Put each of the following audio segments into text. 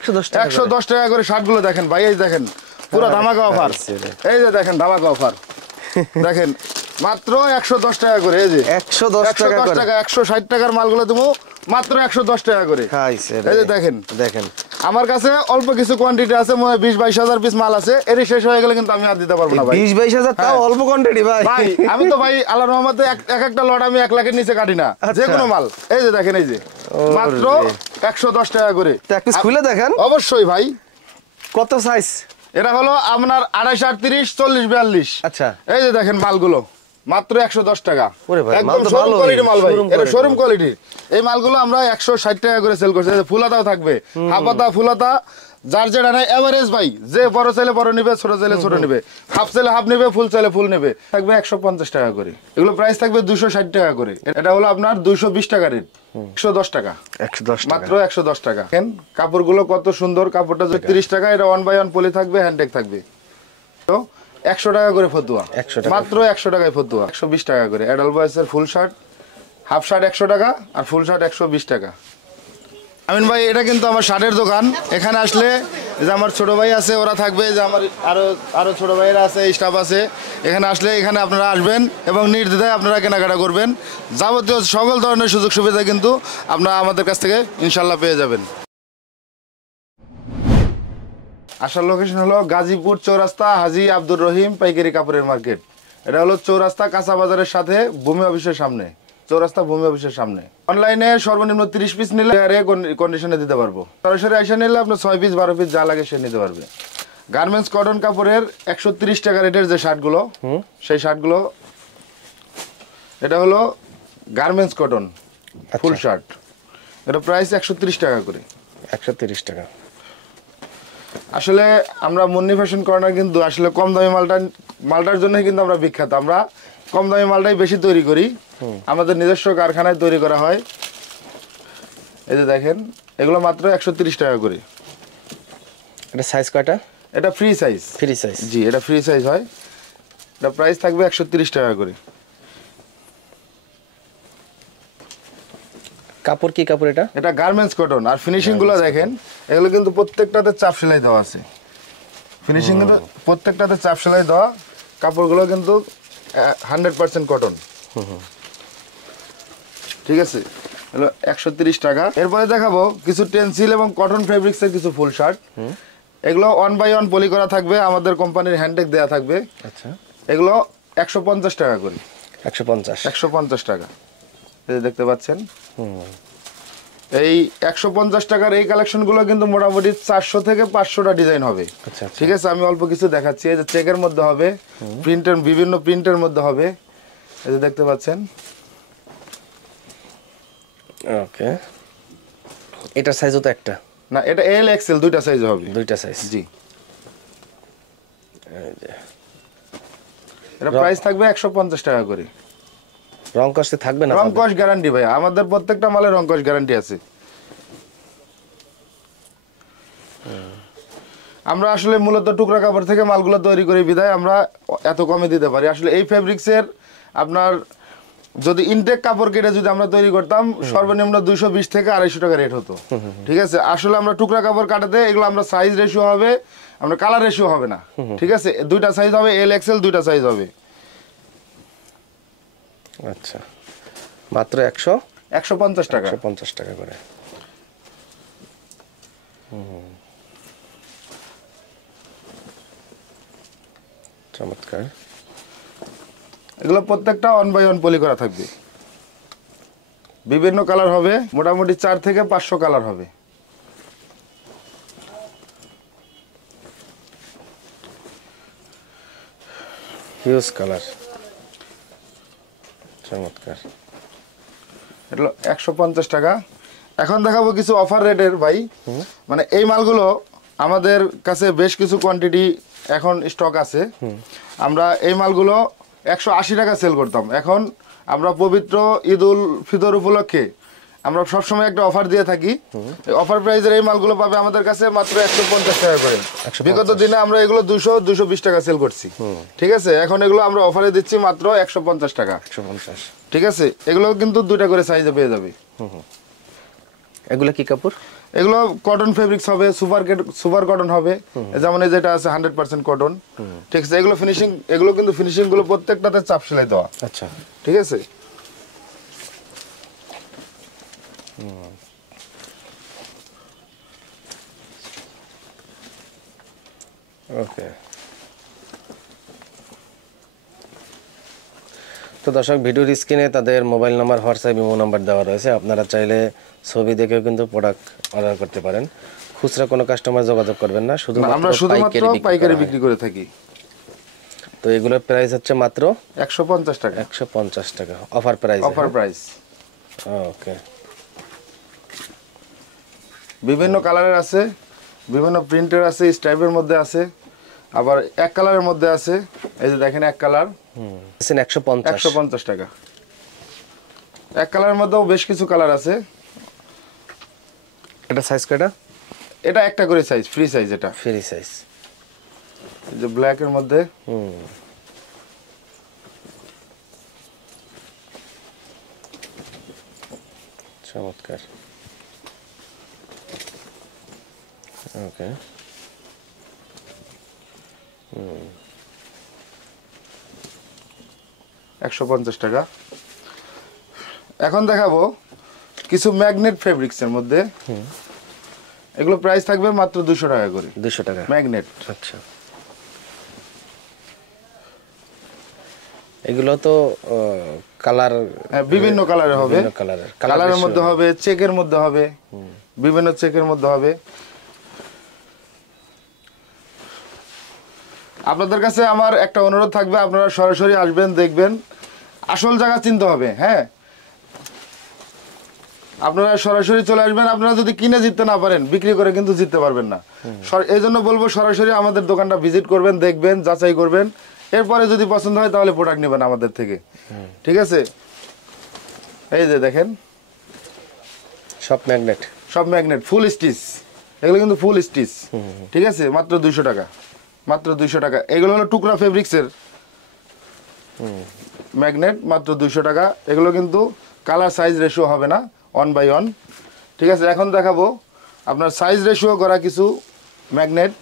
110 টাকা করে শার্ট গুলো দেখেন ভাই, এই দেখেন পুরো ধামাকা অফার, এই যে দেখেন ধামাকা অফার দেখেন মাত্র 110 টাকা করে, এই যে 110 টাকা, 160 টাকার মালগুলো দেবো মাত্র 110 টাকা করে। এই যে দেখেন দেখেন আমার কাছে অল্প কিছু কোয়ান্টিটি আছে, মনে হয় 20-22 হাজার পিস মাল আছে, এরই শেষ হয়ে গেলে কিন্তু আমি আর দিতে পারবো না ভাই। 20-22 হাজার তাও অল্প কোয়ান্টিটি ভাই। ভাই আমি তো ভাই আল্লাহর রহমতে এক একটা লট আমি 1 লাখের নিচে কাটি না, যে কোনো মাল। এই যে দেখেন, এই যে মাত্র 110 টাকা করে। এক পিস খুলে দেখেন। অবশ্যই ভাই। কত সাইজ? এটা হলো আপনার 28-38, 40-42। আচ্ছা, এই যে দেখেন মালগুলো মাত্র 110 টাকা। ওরে ভাই, একদম শোরুম কোয়ালিটি মাল ভাই, এটা শোরুম কোয়ালিটি। এই মালগুলো আমরা 160 টাকা করে সেল করছি। ফুলাতাও থাকবে, হাফাতা ফুলাতা, যার যেটা নাই এভারেজ ভাই, যে বড় চাইলে বড় নিবে, ছোট চাইলে ছোট নিবে, হাফ চাইলে হাফ নিবে, ফুল চাইলে ফুল নেবে, থাকবে 150 টাকা করে। এগুলো প্রাইস থাকবে 260 টাকা করে। এটা হলো আপনার 220 টাকা রেট, 110 টাকা, 110 টাকা, মাত্র 110 টাকা। দেখেন কাপড়গুলো কত সুন্দর, কাপড়টা 30 টাকা, এটা 1/1 পলি থাকবে, হ্যান্ডটেক থাকবে। তো 100 টাকা করে ফতুয়া, মাত্র 100 টাকায় ফতুয়া। 120 টাকা করে অ্যাডাল্ট বয়সের ফুল শার্ট, হাফ শার্ট 100 টাকা, আর ফুল শার্ট 120 টাকা। আমিন ভাই এটা কিন্তু আমার শার্টের দোকান। এখানে আসলে যে আমার ছোট ভাই আছে ওরা থাকবে, যে আমার আরো ছোট ভাইরা আছে, স্টাফ আছে। এখানে আসলে এখানে আপনারা আসবেন এবং নির্দ্বিধায় আপনারা কেনাকাটা করবেন। যাবতীয় সকল ধরনের সুযোগ সুবিধা কিন্তু আপনারা আমাদের কাছ থেকে ইনশাল্লাহ পেয়ে যাবেন। আসার লোকেশন হলো গাজীপুর চৌরাস্তা হাজী আব্দুর রহিম পাইকারি কাপড়ের মার্কেট। এটা হলো চৌরাস্তা কাঁচা বাজারের সাথে ভূমি অফিসের সামনে, চৌরাস্তা ভূমি অফিসের সামনে। অনলাইনে সর্বনিম্ন 30 পিস নিলে কন্ডিশনে দিতে পারবো। সরাসরি এসে নিলে আপনার 6 পিস 12 পিস যা লাগে সে নিতে পারবে। গার্মেন্টস কটন কাপড়ের 130 টাকা রেটের যে শার্টগুলো, সেই শার্টগুলো, এটা হলো গার্মেন্টস কটন ফুল শার্ট, এটা প্রাইস 130 টাকা করে। 130 টাকা। আসলে আমরা মুন্নি ফ্যাশন কর্নার কিন্তু আসলে কম দামি মালটার জন্য কিন্তু আমরা বিখ্যাত। আমরা কম দামি মালটাই বেশি তৈরি করি, আমাদের নিজস্ব কারখানায় তৈরি করা হয়। এই যে দেখেন এগুলো মাত্র 130 টাকা করে। এটা সাইজ কয়টা? এটা ফ্রি সাইজ। ফ্রি সাইজ, জি এটা ফ্রি সাইজ হয়। এটা প্রাইস থাকবে 130 টাকা করে। কাপড় কি কাপড় এটা? এটা গার্মেন্টস কটন। আর ফিনিশিং গুলো দেখেন, এগুলো কিন্তু প্রত্যেকটাতে চাপ সেলাই দেওয়া আছে। ফিনিশিং কিন্তু প্রত্যেকটাতে চাপ সেলাই দেওয়া। কাপড়গুলো কিন্তু 100% কটন। ঠিক আছে, হলো 130 টাকা। এরপরে দেখাবো কিছু টেন্সিল এবং কটন ফেব্রিক্স এর কিছু ফুল শার্ট। এগুলো 1/1 পলি করা থাকবে, আমাদের কোম্পানির হ্যান্ডটেক দেয়া থাকবে। আচ্ছা, এগুলো 150 টাকা করে। 150 টাকা। এই যে দেখতে পাচ্ছেন, এই 150 টাকার এই কালেকশনগুলো কিন্তু মোটামুটি 400 থেকে 500টা ডিজাইন হবে। আচ্ছা, ঠিক আছে, আমি অল্প কিছু দেখাচ্ছি। এই যে চেকের মধ্যে হবে, প্রিন্টের বিভিন্ন প্রিন্টের মধ্যে হবে, এই যে দেখতে পাচ্ছেন। ওকে, এটার সাইজও তো একটা না, এটা এল এক্সেল দুইটা সাইজ হবে। দুইটা সাইজ, জি। এই যে এটা প্রাইস থাকবে 150 টাকা করে। রং কষে থাকবে না? রং কষ গ্যারান্টি ভাই, আমাদের প্রত্যেকটা মালে রং কষ গ্যারান্টি আছে। আমরা আসলে মূলত টুকরা কাপড় থেকে মালগুলো তৈরি করি বিধায় আমরা এত কমে দিতে পারি। আসলে এই ফেব্রিক্সের আপনার যদি ইনটেক কাপড় কেটে যদি আমরা তৈরি করতাম সর্বনিম্ন 220 থেকে 250 টাকা রেট হতো। ঠিক আছে, আসলে আমরা টুকরা কাপড় কাটাতে এগুলো আমরা সাইজ রেশিও হবে, আমরা কালার রেশিও হবে না। ঠিক আছে, দুইটা সাইজ হবে, এল এক্সেল দুইটা সাইজ হবে। আচ্ছা, মাত্র 150 টাকা। 150 টাকা করে। চমৎকার। এগুলো প্রত্যেকটা 1/1 পলি করা থাকবে, বিভিন্ন কালার হবে, মোটামুটি 4 থেকে 500 কালার হবে। হিউজ কালার, চমৎকার। এটা 150 টাকা। এখন দেখাবো কিছু অফার রেটের ভাই। মানে এই মালগুলো আমাদের কাছে বেশ কিছু কোয়ান্টিটি এখন স্টক আছে। আমরা এই মালগুলো 180 টাকা সেল করতাম, এখন আমরা পবিত্র ঈদ উল ফিতর উপলক্ষে আমরা সবসময় একটা অফার দিয়ে থাকি। অফার প্রাইসের এই মালগুলো পাবে আমাদের কাছে মাত্র 150 টাকা করে। বিগত দিনে আমরা এগুলো 200-220 টাকা সেল করছি। ঠিক আছে, এখন এগুলো আমরা অফারে দিচ্ছি মাত্র 150 টাকা। 150। ঠিক আছে, এগুলো কিন্তু দুইটা করে সাইজে পেয়ে যাবে। এগুলো কি কাপড়? এগুলো কটন ফেব্রিক্স হবে, সুপার কটন হবে, যেমন এই যেটা আছে 100% কটন। ঠিক আছে, এগুলো ফিনিশিং, এগুলো কিন্তু ফিনিশিং গুলো প্রত্যেকটাতে চাপ সেলাই দেওয়া। আচ্ছা, ঠিক আছে। ওকে। তো দর্শক, ভিডিওর স্ক্রিনে তাদের mobile number, WhatsApp, imo number দেওয়া রয়েছে। আপনারা চাইলে ছবি দেখেও কিন্তু প্রোডাক্ট অর্ডার করতে পারেন। খুচরা কোনো কাস্টমার যোগাযোগ করবেন না, আমরা শুধুমাত্র পাইকারি বিক্রি করে থাকি। তো এগুলোর প্রাইস হচ্ছে মাত্র 150 টাকা। 150 টাকা offer price. Offer price. Okay. বিভিন্ন কালারের আছে, বিভিন্ন প্রিন্টের আছে, স্ট্রাইপের মধ্যে আছে, আবার এক কালারের মধ্যে আছে। এই যে দেখেন এক কালার, 150 টাকা। এক কালারের মধ্যেও বেশ কিছু কালার আছে। এটা সাইজ কয়টা? এটা একটা করে সাইজ, ফ্রি সাইজ। এটা ফ্রি সাইজ। এই যে ব্ল্যাক এর মধ্যে। চমৎকার। ওকে। হুম, 150 টাকা। এখন দেখাবো কিছু ম্যাগনেট ফেব্রিক্স এর মধ্যে। এগুলো প্রাইস থাকবে মাত্র 200 টাকা করে। 200 টাকা ম্যাগনেট। আচ্ছা। এগুলো তো কালার, বিভিন্ন কালারের হবে। কালারের মধ্যে হবে, চেকের মধ্যে হবে, বিভিন্ন চেকের মধ্যে হবে। আপনাদের কাছে আমার একটা অনুরোধ থাকবে, আপনারা সরাসরি আসবেন, দেখবেন, আসল জায়গা চিনতে হবে। হ্যাঁ, আপনারা সরাসরি চলে আসবেন। আপনারা যদি কিনে জিততে না পারেন, বিক্রি করে কিন্তু জিততে পারবেন না। এই জন্য বলবো সরাসরি আমাদের দোকানটা ভিজিট করবেন, দেখবেন, যাচাই করবেন। এরপরে যদি পছন্দ হয় তাহলে প্রোডাক্ট নেবেন আমাদের থেকে। ঠিক আছে। এই যে দেখেন, সব ম্যাগনেট, সব ম্যাগনেট, ফুল স্টিচ। এগুলো কিন্তু ফুল স্টিচ। ঠিক আছে, মাত্র 200 টাকা। মাত্র 200 টাকা। এগুলো হলো টুকরা ফেব্রিক্সের ম্যাগনেট, মাত্র 200 টাকা। এগুলো কিন্তু কালার সাইজ রেশিও হবে না, 1 বাই 1। ঠিক আছে। এখন দেখাবো আপনার সাইজ রেশিও করা কিছু ম্যাগনেট।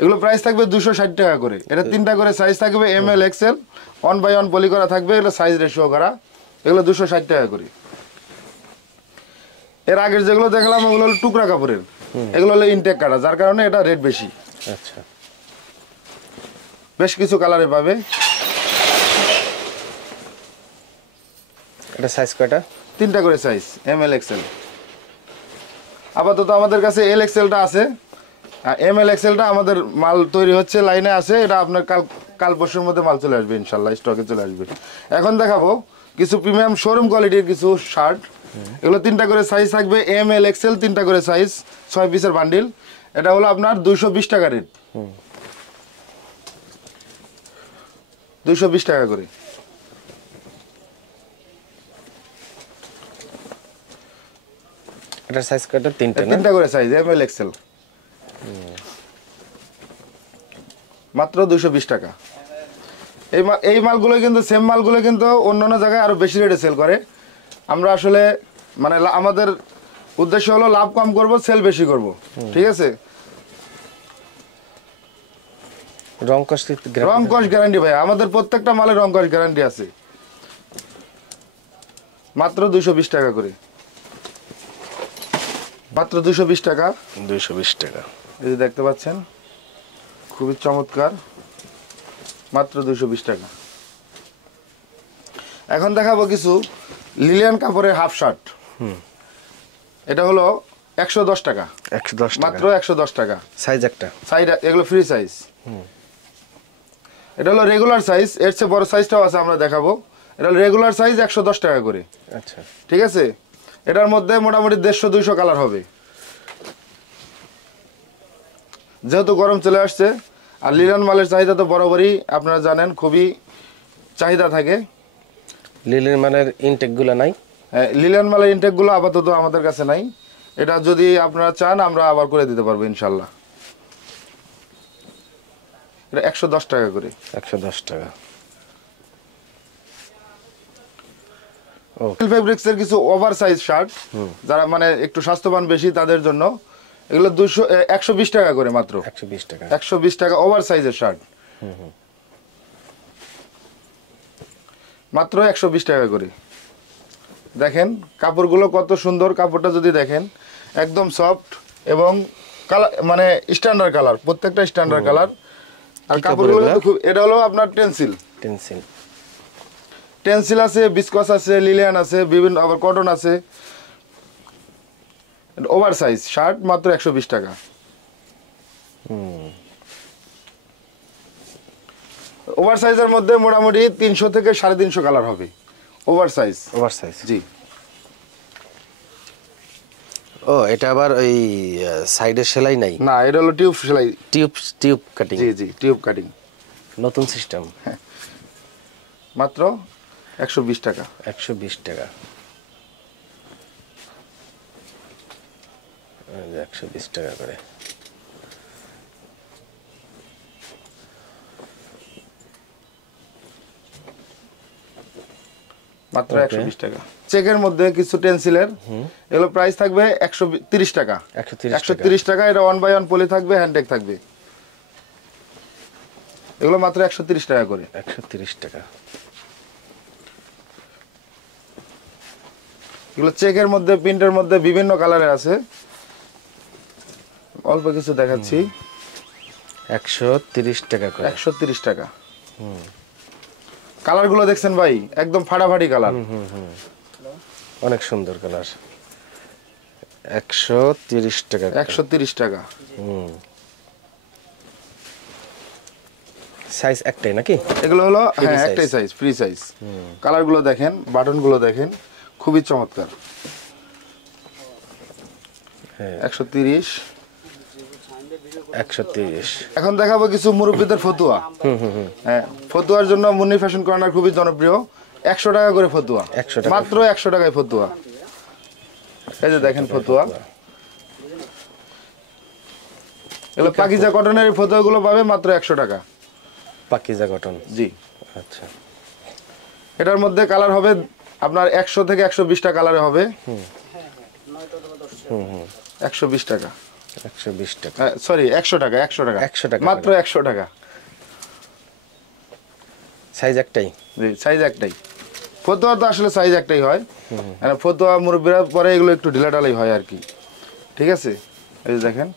এগুলো প্রাইস থাকবে 260 টাকা করে। এটা 3টা করে সাইজ থাকবে, ML XL, 1 বাই 1 পলি করা থাকবে। এগুলো সাইজ রেশিও করা, এগুলো 260 টাকা করে। এর আগের যেগুলো দেখলাম ওগুলো হলো টুকরা কাপড়ের, এগুলো হলো ইনটেক কাটা, যার কারণে এটা রেট বেশি। আচ্ছা। বেশ কিছু কালারে পাবে। এটা সাইজ কয়টা? 3টা করে সাইজ, ML XL। আপাতত আমাদের কাছে LXL-টা আছে। ML XL-টা আমাদের মাল তৈরি হচ্ছে, লাইনে আছে। এটা আপনার কাল পরশুর মধ্যে মাল চলে আসবে ইনশাল্লাহ, স্টকে চলে আসবে। এখন দেখাবো কিছু প্রিমিয়াম শোরুম কোয়ালিটির কিছু শার্ট। এগুলো 3টা করে সাইজ থাকবে, ML XL, 3টা করে সাইজ, 6 পিসের বান্ডিল। এটা হলো আপনার 220 টাকা রেট। 220 টাকা করে। এটা সাইজ কয়টা? 3টা করে সাইজ, ML XL, মাত্র 220 টাকা। এই মালগুলো কিন্তু, সেম মালগুলো কিন্তু অন্যান্য জায়গায় আরো বেশি রেটে সেল করে। আমরা আসলে মানে আমাদের উদ্দেশ্য হলো লাভ কম করব, সেল বেশি করব। ঠিক আছে। রং কস গ্যারান্টি ভাই, আমাদের প্রত্যেকটা মালের রং কস গ্যারান্টি আছে। মাত্র 220 টাকা করে। মাত্র 220 টাকা। 220 টাকা। এই যে দেখতে পাচ্ছেন, খুবই চমৎকার, মাত্র 220 টাকা। এখন দেখাবো কিছু লিলিয়ান কাপড়ের হাফ শার্ট। এটা হলো 110 টাকা। 110 টাকা, মাত্র 110 টাকা। সাইজ একটা, সাইজ এগুলো ফ্রি সাইজ। এটা হলো রেগুলার সাইজ, এর চেয়ে বড় সাইজটাও আছে, আমরা দেখাবো। এটা হলো রেগুলার সাইজ, 110 টাকা করে। আচ্ছা। ঠিক আছে। এটার মধ্যে মোটামুটি 150-200 কালার হবে। যেহেতু গরম চলে আসছে, আর লিলিয়ান মালের চাহিদা তো বরাবরই আপনারা জানেন, খুবই চাহিদা থাকে। লিলিয়ান মালের ইনটেকগুলো নাই? লিলিয়ান মালের ইনটেকগুলো আপাতত আমাদের কাছে নাই। এটা যদি আপনারা চান আমরা আবার করে দিতে পারবো ইনশাল্লাহ। এটা 110 টাকা করে। 110 টাকা। ফেব্রিক্স এর কিছু ওভার সাইজ শার্ট, যারা মানে একটু স্বাস্থ্যবান বেশি তাদের জন্য, এগুলো 120 টাকা করে মাত্র। 120 টাকা। 120 টাকা ওভার সাইজের শার্ট, মাত্র 120 টাকা করে। দেখেন কাপড়গুলো কত সুন্দর, কাপড়টা যদি দেখেন একদম সফট এবং কালার মানে স্ট্যান্ডার্ড কালার, প্রত্যেকটা স্ট্যান্ডার্ড কালার। আর কাপড়গুলো খুব, এটা হলো আপনার টেন্সিল আছে, বিস্কস আছে, লিলিয়ান আছে, বিভিন্ন আবার কটন আছে। ওভার সাইজ শার্ট মাত্র 120 টাকা। ওভার সাইজের মধ্যে মোটামুটি 300 থেকে 350 কালার হবে। ওভার সাইজ জি। ও এটা আবার ওই সাইডে সেলাই নাই? না, এটা হলো টিউব সেলাই, টিউব কাটিং। জি জি, টিউব কাটিং, নতুন সিস্টেম। মাত্র 120 টাকা। 120 টাকা, 120 টাকা করে। মাত্র 120 টাকা। চেকের মধ্যে কিছু টেন্সিলের, এগুলো প্রাইস থাকবে 130 টাকা। 130 টাকা। এটা 1 বাই 1 পলি থাকবে, হ্যান্ডটেক থাকবে। এগুলো মাত্র 130 টাকা করে। 130 টাকা। এগুলো চেকের মধ্যে, প্রিন্টের মধ্যে বিভিন্ন কালারের আছে, অল্প কিছু দেখাচ্ছি। 130 টাকা করে। 130 টাকা। কালার গুলো দেখছেন ভাই, একদম ফাটাফাটি কালার। অনেক সুন্দর কালার। 130 টাকা। 130 টাকা। সাইজ একটাই নাকি? এগুলো হলো হ্যাঁ একটাই সাইজ, ফ্রি সাইজ। কালার গুলো দেখেন, বাটন গুলো দেখেন, খুবই চমৎকার। 130। এখন দেখাবো কিছু মুরব্বীদের ফতুয়া। হ্যাঁ, ফতুয়ার জন্য মুন্নি ফ্যাশন কর্নার খুবই জনপ্রিয়। 100 টাকা করে ফতুয়া, মাত্র 100 টাকায় ফতুয়া। এই যে দেখেন ফতুয়া, এগুলো পাকিজা কটনের ফতুয়া গুলো পাবে মাত্র 100 টাকা। পাকিজা কটন, জি। আচ্ছা, এটার মধ্যে কালার হবে আপনার 100 থেকে 120টা কালারে হবে। 120 টাকা। 120 টাকা, সরি 100 টাকা। 100 টাকা, 100 টাকা, মাত্র 100 টাকা। সাইজ একটাই? জি, সাইজ একটাই। ফতুয়া তো আসলে সাইজ একটাই হয়, মানে ফতুয়া মুরব্বীরা পরে এগুলো একটু ঢিলাঢালাই হয় আর কি। ঠিক আছে, এই যে দেখেন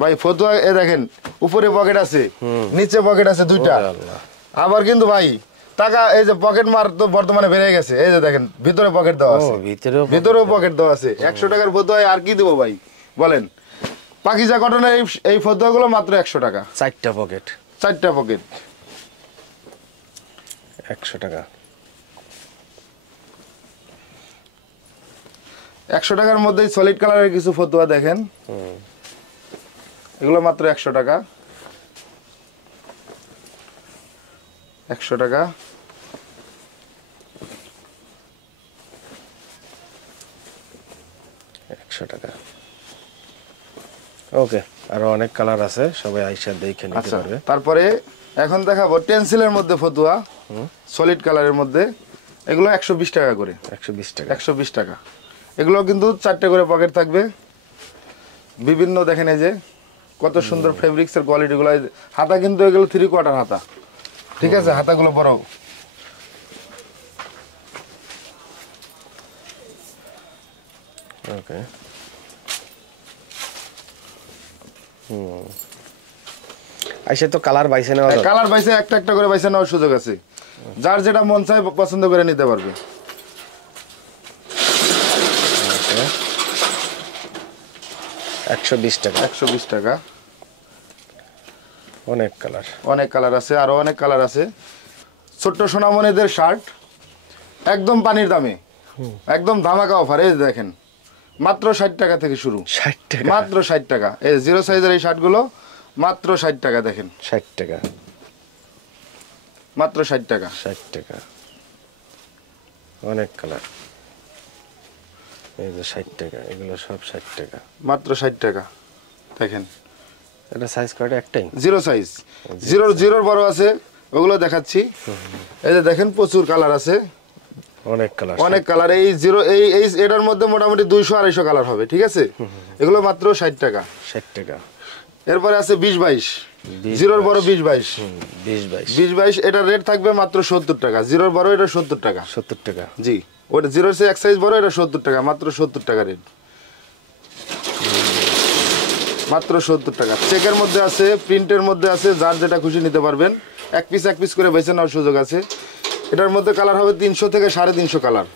ভাই ফতুয়া, এ দেখেন উপরে পকেট আছে, নিচে পকেট আছে দুইটা। আবার কিন্তু ভাই টাকা, এই যে পকেট মার তো বর্তমানে বেড়ে গেছে। এই যে দেখেন ভিতরে পকেট দেওয়া আছে, ভিতরেও পকেট দেওয়া আছে। 100 টাকার ফতুয়া আর কি দেবো ভাই বলেন? পাকিজা কটনের এই ফতুয়াগুলো মাত্র 100 টাকা। 4টা পকেট, 4টা পকেট, 100 টাকা। 100 টাকার মধ্যেই সলিড কালারের কিছু ফতুয়া দেখেন, এগুলো মাত্র 100 টাকা। 100 টাকা। ওকে, আরো অনেক কালার আছে, সবাই আইসা দেখে নিতে পারবে। তারপরে এখন দেখাবো টেন্সিলের মধ্যে ফতুয়া, সলিড কালারের মধ্যে। এগুলো 120 টাকা করে। 120 টাকা। 120 টাকা। এগুলো কিন্তু 4টে করে পকেট থাকবে। বিভিন্ন দেখেন এই যে কত সুন্দর ফেব্রিক্স এর কোয়ালিটি গুলো। হাতা কিন্তু এগুলো 3/4 হাতা। ঠিক আছে, হাতাগুলো বড়। ওকে, আইসা তো কালার বাইছে নেওয়া যাবে। কালার বাইছে একটা একটা করে বাইছে নেওয়ার সুযোগ আছে, যার যেটা মন চায় পছন্দ করে নিতে পারবে। 120 টাকা। 120 টাকা। অনেক কালার, অনেক কালার আছে, আরো অনেক কালার আছে। ছোট্ট সোনামণিদের শার্ট একদম পানির দামে, একদম ধামাকা অফার। এই দেখেন মাত্র 60 টাকা থেকে শুরু। 60 টাকা, মাত্র 60 টাকা। এই 0 সাইজের এই শার্টগুলো মাত্র 60 টাকা। দেখেন 60 টাকা, মাত্র 60 টাকা। 60 টাকা। অনেক কালার, এই যে 60 টাকা, এগুলো সব 60 টাকা, মাত্র 60 টাকা। দেখেন এটা সাইজ কয়টা? একটাই 0 সাইজ। 0 বড় আছে, ওগুলো দেখাচ্ছি। এই যে দেখেন প্রচুর কালার আছে, অনেক কালার, অনেক কালার। এই জিরো এই এই এটার মধ্যে মোটামুটি 200-250 কালার হবে, ঠিক আছে? এগুলো মাত্র 60 টাকা। 60 টাকা। এরপরে আছে 20-22, জিরোর বড় 20-22, 20-22 এটার রেট থাকবে মাত্র 70 টাকা। জিরোর বড় এটা 70 টাকা। 70 টাকা। জি, ওটা জিরোর চেয়ে এক সাইজ বড়, এটা 70 টাকা, মাত্র 70 টাকা রেট, মাত্র 70 টাকা। চেকের মধ্যে আছে, প্রিন্টের মধ্যে আছে, যার যেটা খুশি নিতে পারবেন। এক পিস করে বেছে নেওয়ার সুযোগ আছে। এটার মধ্যে কালার হবে 300 থেকে 350 কালার,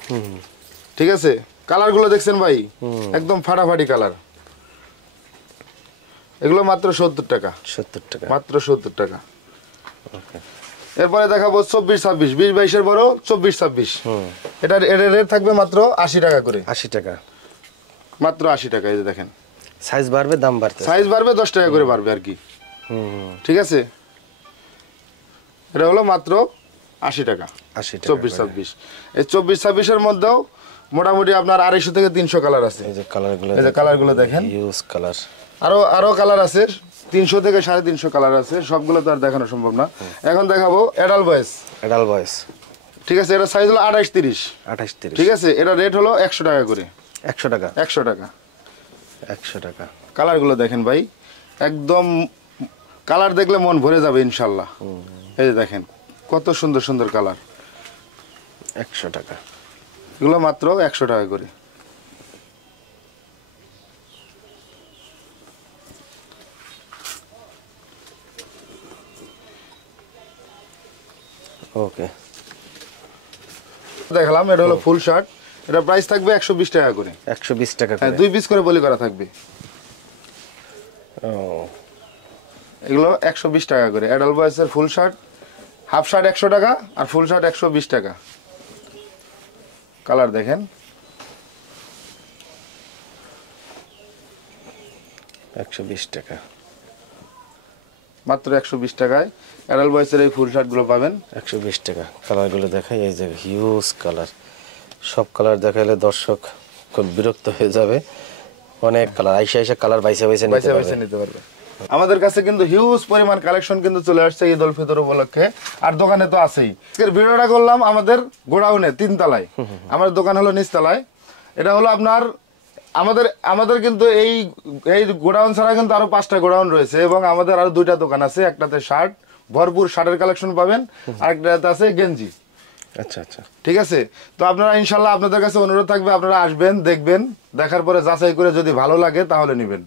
ঠিক আছে? কালারগুলো দেখছেন ভাই, একদম ফাটাফাটি কালার। এগুলো মাত্র 70 টাকা। 70 টাকা, মাত্র 70 টাকা। ওকে। এরপরে দেখাবো 24-26, 20-22 বড় 24-26। এটার রেট থাকবে মাত্র 80 টাকা করে। 80 টাকা, মাত্র 80 টাকা। এই যে দেখেন, সাইজ বাড়বে, দাম বাড়তে, সাইজ বাড়বে 10 টাকা করে বাড়বে আর কি, ঠিক আছে? এটা হলো মাত্র 80 টাকা। 80 টাকা। 24-26, এই 24-26 এর মধ্যেও মোটামুটি আপনার 250 থেকে 300 কালার আছে। এই যে কালারগুলো, এই যে কালারগুলো দেখেন, ইউজ কালার। আরো কালার আছে, 300 থেকে 350 কালার আছে। সবগুলো তো আর দেখানো সম্ভব না। এখন দেখাবো অ্যাডাল্ট বয়েস। অ্যাডাল্ট বয়েস, ঠিক আছে? এটা সাইজ হলো 28-30, 28-30, ঠিক আছে? এটা রেট হলো 100 টাকা করে। 100 টাকা, 100 টাকা। 100 টাকা। কালারগুলো দেখেন ভাই, একদম কালার দেখলে মন ভরে যাবে ইনশাল্লাহ। এই যে দেখেন কত সুন্দর সুন্দর কালার। 100 টাকা। এগুলো মাত্র 100 টাকা করে। ওকে, দেখালাম, এটা হলো ফুল শার্ট। এটা প্রাইস থাকবে 120 টাকা করে। 120 টাকা হ্যাঁ, করে। 2 পিস করে বলি করা থাকবে। ও, এগুলো 120 টাকা করে। অ্যাডাল্ট বয়েসের ফুল শার্ট, হাফ শার্ট 100 টাকা আর ফুল শার্ট 120 টাকা। কালার দেখেন, 120 টাকা, মাত্র 120 টাকায় অ্যাডাল্ট বয়েসের এই ফুল শার্টগুলো পাবেন। 120 টাকা। কালারগুলো দেখাই, এই যে হিউজ কালার। সব কালার দেখাইলে দর্শক খুব বিরক্ত হয়ে যাবে। অনেক কালার, আইসা কালার বাইসা নিতে পারবে। আমাদের কাছে কিন্তু হিউজ পরিমাণ কালেকশন কিন্তু চলে আসছে ঈদ উল ফিতর উপলক্ষে, আর দোকানে তো আছেই। আজকের ভিডিওটা করলাম আমাদের গোডাউনে 3 তলায়, আমাদের দোকান হলো নিচতলায়। এটা হলো আপনার আমাদের কিন্তু এই গোডাউন ছাড়া কিন্তু আরো 5টা গোডাউন রয়েছে, এবং আমাদের আরো 2টা দোকান আছে। একটাতে শার্ট, ভরপুর শার্টের কালেকশন পাবেন, আর একটাতে আছে গেঞ্জি। আচ্ছা আচ্ছা, ঠিক আছে? তো আপনারা ইনশাল্লাহ, আপনাদের কাছে অনুরোধ থাকবে, আপনারা আসবেন, দেখবেন, দেখার পরে যাচাই করে যদি ভালো লাগে তাহলে নেবেন।